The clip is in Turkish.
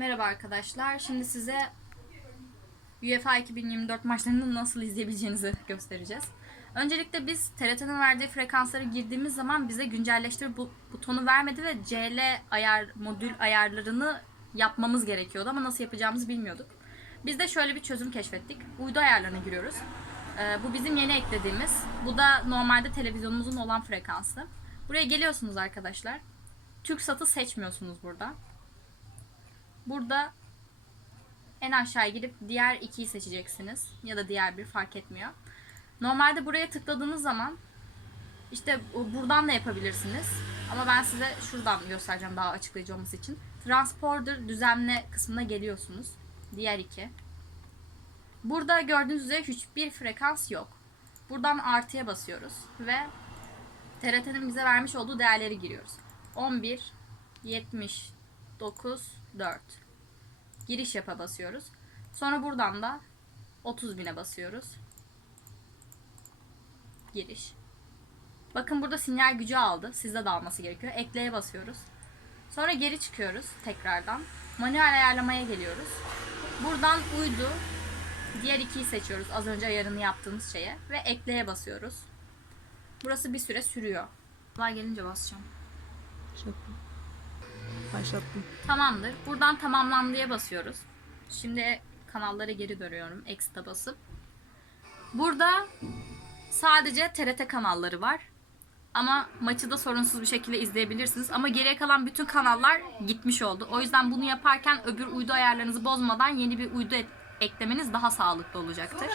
Merhaba arkadaşlar. Şimdi size UEFA 2024 maçlarını nasıl izleyebileceğinizi göstereceğiz. Öncelikle biz TRT'nin verdiği frekansları girdiğimiz zaman bize güncelleştir bu butonu vermedi ve CL ayar modül ayarlarını yapmamız gerekiyordu ama nasıl yapacağımızı bilmiyorduk. Biz de şöyle bir çözüm keşfettik. Uydu ayarlarına giriyoruz. Ee, bu bizim yeni eklediğimiz. Bu da normalde televizyonumuzun olan frekansı. Buraya geliyorsunuz arkadaşlar. TürkSat'ı seçmiyorsunuz burada. Burada en aşağıya gidip diğer ikiyi seçeceksiniz. Ya da diğer bir fark etmiyor. Normalde buraya tıkladığınız zaman işte bu- buradan da yapabilirsiniz. Ama ben size şuradan göstereceğim daha açıklayıcı olması için. Transporter düzenle kısmına geliyorsunuz. Diğer iki. Burada gördüğünüz üzere hiçbir frekans yok. Buradan artıya basıyoruz ve TRT'nin bize vermiş olduğu değerleri giriyoruz. 11, 79, 4. Giriş yapa basıyoruz. Sonra buradan da 30 bine basıyoruz. Giriş. Bakın burada sinyal gücü aldı. Sizde de alması gerekiyor. Ekleye basıyoruz. Sonra geri çıkıyoruz tekrardan. Manuel ayarlamaya geliyoruz. Buradan uydu. Diğer ikiyi seçiyoruz. Az önce ayarını yaptığımız şeye. Ve ekleye basıyoruz. Burası bir süre sürüyor. Kolay gelince basacağım. Başlattım. Başlattım. Tamamdır. Buradan tamamlandıya basıyoruz. Şimdi kanallara geri dönüyorum. Exit'e basıp. Burada sadece TRT kanalları var. Ama maçı da sorunsuz bir şekilde izleyebilirsiniz. Ama geriye kalan bütün kanallar gitmiş oldu. O yüzden bunu yaparken öbür uydu ayarlarınızı bozmadan yeni bir uydu eklemeniz daha sağlıklı olacaktır.